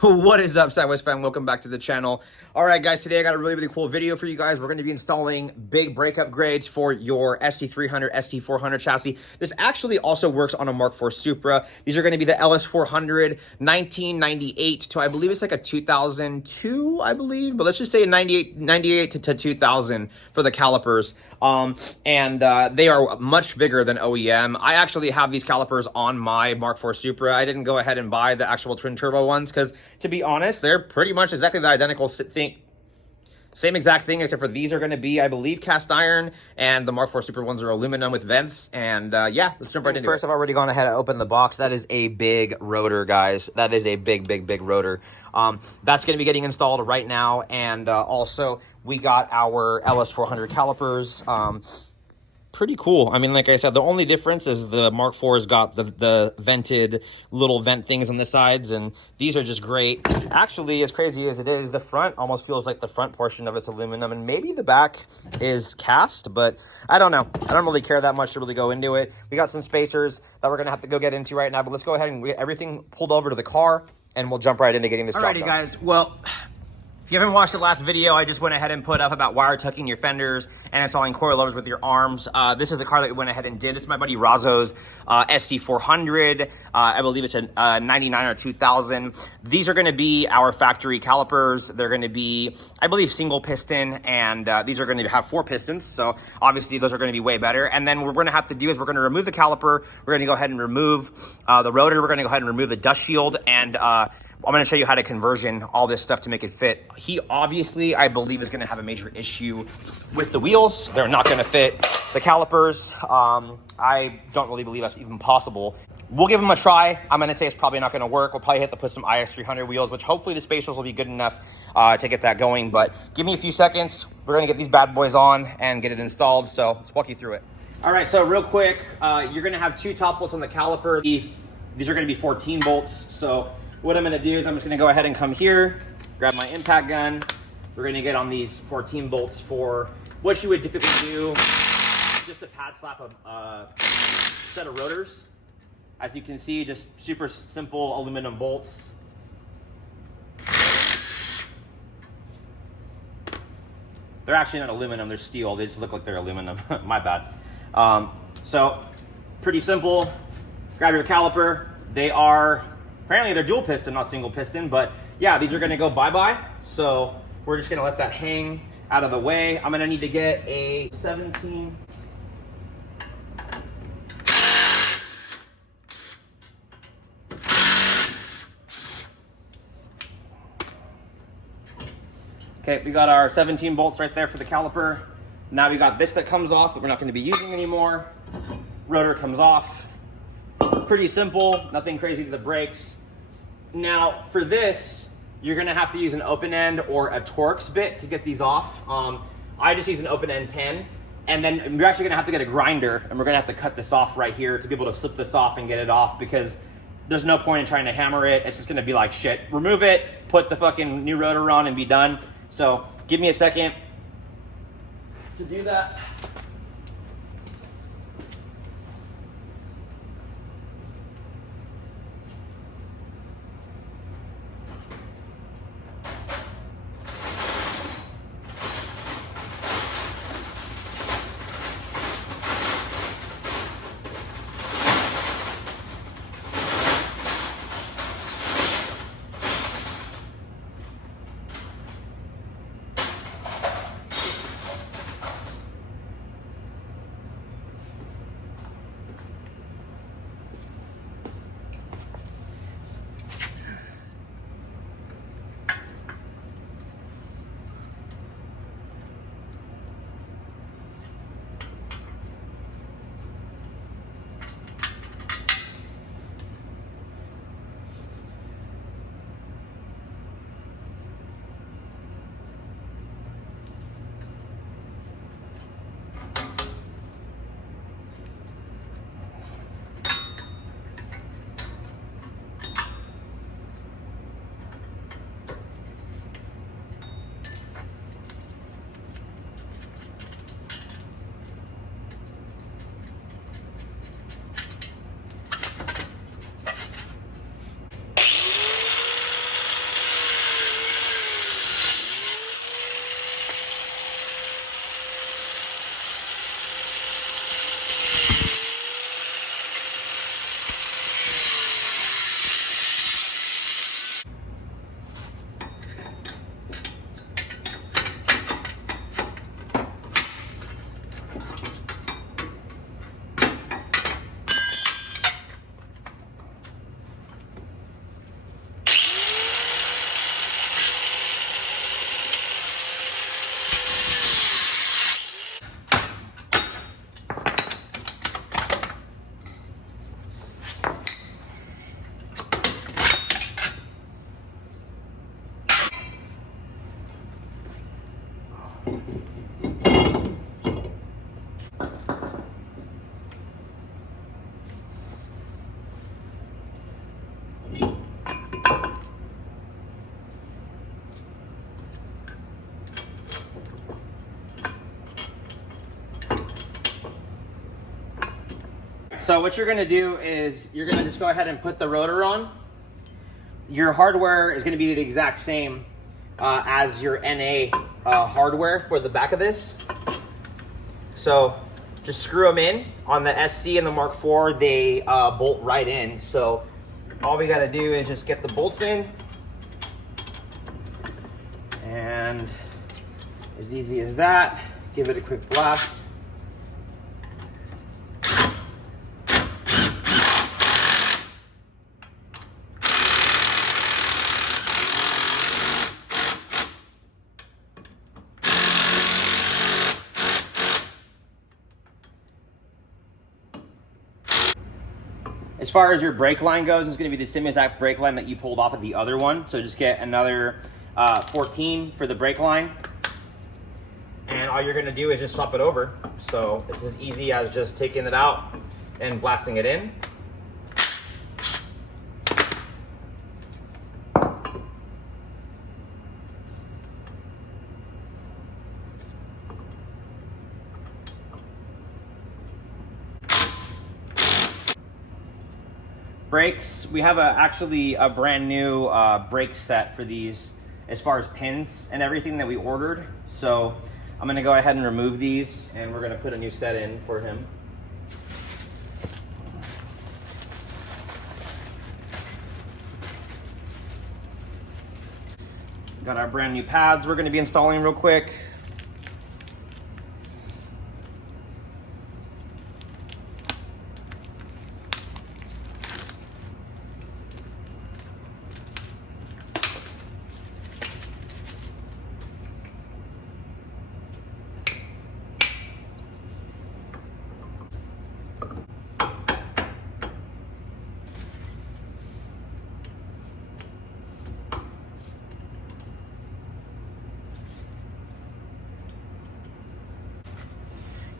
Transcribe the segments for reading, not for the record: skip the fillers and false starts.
What is up, Sideways fam? Welcome back to the channel. All right, guys, today I got a really cool video for you guys. We're going to be installing big brake upgrades for your Sc300, Sc400 chassis. This actually also works on a Mark IV Supra. These are going to be the ls400 1998 to, I believe it's like a 2002, I believe, but let's just say a 98 to 2000 for the calipers. They are much bigger than OEM. I actually have these calipers on my Mark IV Supra. I didn't go ahead and buy the actual twin turbo ones because, to be honest, they're pretty much exactly the identical thing. Same exact thing, except for these are going to be, I believe, cast iron, and the Mark IV Super ones are aluminum with vents. And yeah, let's jump right into it. First, I've already gone ahead and opened the box. That is a big rotor, guys. That is a big rotor. That's going to be getting installed right now. And also, we got our ls400 calipers. Pretty cool. I mean, like I said, the only difference is the Mark IV's got the vented little vent things on the sides, and these are just great. Actually, as crazy as it is, the front almost feels like the front portion of it's aluminum, and maybe the back is cast, but I don't know. I don't really care that much to really go into it. We got some spacers that we're going to have to go get into right now, but let's go ahead and get everything pulled over to the car, and we'll jump right into getting this job done. Alrighty, guys. Well, if you haven't watched the last video, I just went ahead and put up about wire tucking your fenders and installing coilovers with your arms. This is the car that we went ahead and did. This is my buddy Razzo's Sc400. I believe it's a 99 or 2000. These are going to be our factory calipers. They're going to be, I believe, single piston, and these are going to have 4 pistons. So obviously those are going to be way better. And then what we're going to have to do is we're going to remove the caliper. We're going to go ahead and remove the rotor. We're going to go ahead and remove the dust shield, and I'm going to show you how to conversion all this stuff to make it fit. He obviously, I believe, is going to have a major issue with the wheels. They're not going to fit the calipers. I don't really believe that's even possible. We'll give them a try. I'm going to say it's probably not going to work. We'll probably have to put some Sc300 wheels, which hopefully the spacers will be good enough to get that going. But give me a few seconds. We're going to get these bad boys on and get it installed. So let's walk you through it. All right, so real quick, you're going to have 2 top bolts on the caliper. These are going to be 14 bolts. So what I'm going to do is I'm just going to go ahead and come here, grab my impact gun. We're going to get on these 14 bolts for what you would typically do, just a pad slap of a set of rotors. As you can see, just super simple aluminum bolts. They're actually not aluminum, they're steel. They just look like they're aluminum. My bad. So pretty simple. Grab your caliper. Apparently they're dual piston, not single piston, but yeah, these are gonna go bye-bye. So we're just gonna let that hang out of the way. I'm gonna need to get a 17. Okay, we got our 17 bolts right there for the caliper. Now we got this that comes off that we're not gonna be using anymore. Rotor comes off. Pretty simple, nothing crazy to the brakes. Now for this, you're gonna have to use an open end or a Torx bit to get these off. I just use an open end 10, and then you're actually gonna have to get a grinder, and we're gonna have to cut this off right here to be able to slip this off and get it off, because there's no point in trying to hammer it. It's just gonna be like shit. Remove it, put the fucking new rotor on, and be done. So give me a second to do that. So what you're gonna do is you're gonna just go ahead and put the rotor on. Your hardware is gonna be the exact same as your NA hardware for the back of this. So just screw them in. On the SC and the Mark IV, they bolt right in. So all we gotta do is just get the bolts in. And as easy as that, give it a quick blast. As far as your brake line goes, it's going to be the same exact brake line that you pulled off of the other one. So just get another 14 for the brake line. And all you're going to do is just swap it over. So it's as easy as just taking it out and blasting it in. Brakes, we have actually a brand new brake set for these as far as pins and everything that we ordered. So I'm gonna go ahead and remove these and we're gonna put a new set in for him. Got our brand new pads we're gonna be installing real quick.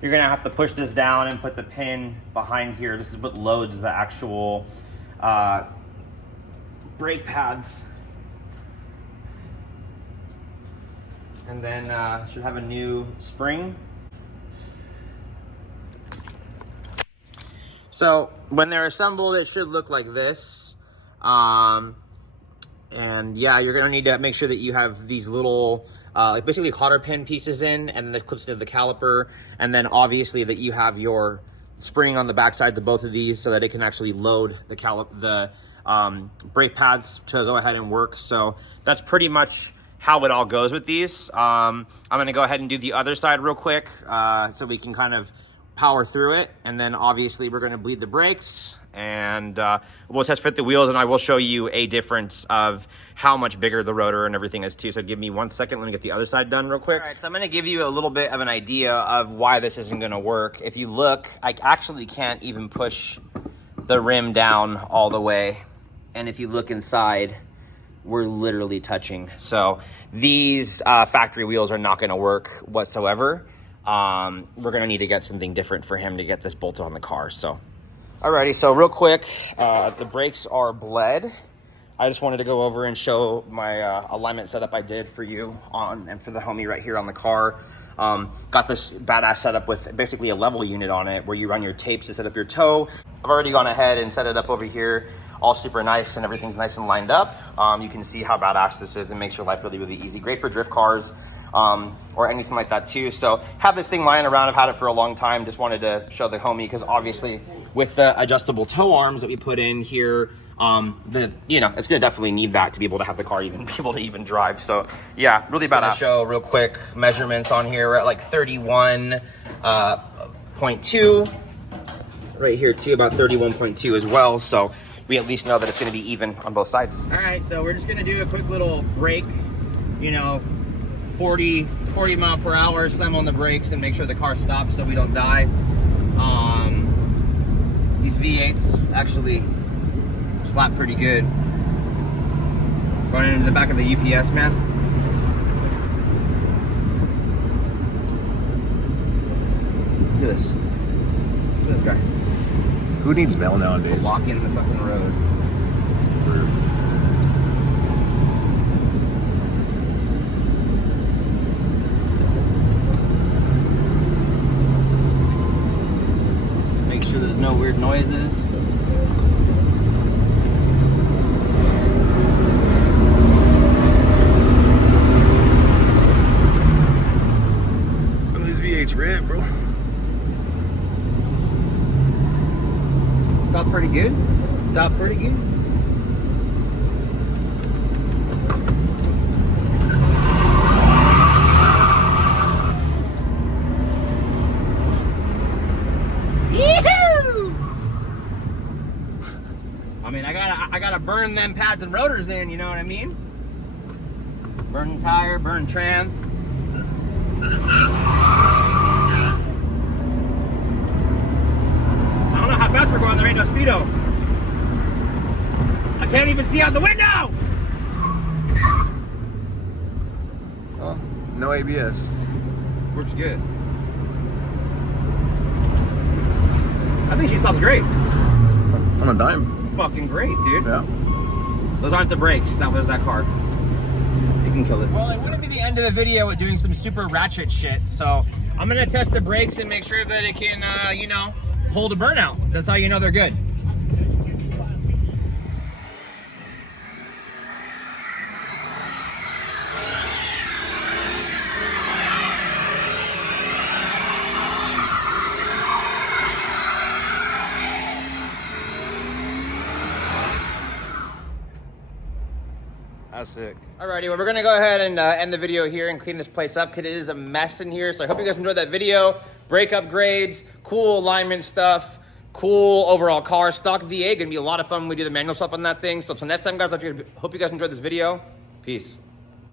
You're gonna have to push this down and put the pin behind here. This is what loads the actual brake pads. And then should have a new spring. So when they're assembled, it should look like this. And yeah, you're gonna need to make sure that you have these little like basically cotter pin pieces in, and then the clips to the caliper, and then obviously that you have your spring on the backside to both of these so that it can actually load the brake pads to go ahead and work. So that's pretty much how it all goes with these. I'm gonna go ahead and do the other side real quick so we can kind of power through it, and then obviously we're gonna bleed the brakes, and we'll test fit the wheels, and I will show you a difference of how much bigger the rotor and everything is too. So give me 1 second, let me get the other side done real quick. All right, so I'm gonna give you a little bit of an idea of why this isn't gonna work. If you look, I actually can't even push the rim down all the way. And if you look inside, we're literally touching. So these factory wheels are not gonna work whatsoever. We're gonna need to get something different for him to get this bolted on the car. So, alrighty, so real quick, the brakes are bled. I just wanted to go over and show my alignment setup I did for you and for the homie right here on the car. Got this badass setup with basically a level unit on it where you run your tapes to set up your toe. I've already gone ahead and set it up over here, all super nice, and everything's nice and lined up. You can see how badass this is. It makes your life really, really easy. Great for drift cars. Or anything like that too. So have this thing lying around. I've had it for a long time. Just wanted to show the homie because obviously with the adjustable toe arms that we put in here, it's gonna definitely need that to be able to have the car even be able to even drive. So yeah, really badass. Show real quick measurements on here. We're at like 31.2 right here too, about 31.2 as well. So we at least know that it's gonna be even on both sides. All right, so we're just gonna do a quick little break, 40 mile per hour, slam on the brakes and make sure the car stops so we don't die. These V8s actually slap pretty good. Running into the back of the UPS, man. at this. Look at this guy. Who needs mail nowadays? Walking in the fucking road. Make sure there's no weird noises. These V8's red, bro. Felt pretty good. Felt pretty good. Yee-hoo! I mean, I gotta burn them pads and rotors in. You know what I mean? Burn tire, burn trans. I don't know how fast we're going. There ain't no speedo. I can't even see out the window. Oh, no ABS. Works good. I think she stops great. On a dime. Fucking great, dude. Yeah. Those aren't the brakes. That was that car. You can kill it. Well, it wouldn't be the end of the video with doing some super ratchet shit. So I'm gonna test the brakes and make sure that it can, you know, hold a burnout. That's how you know they're good. That's sick. Alrighty, well, we're gonna go ahead and end the video here and clean this place up because it is a mess in here. So I hope you guys enjoyed that video. Brake upgrades, cool alignment stuff, cool overall car, stock VA. Gonna be a lot of fun when we do the manual swap on that thing. So until next time, guys, I hope you guys enjoyed this video. Peace.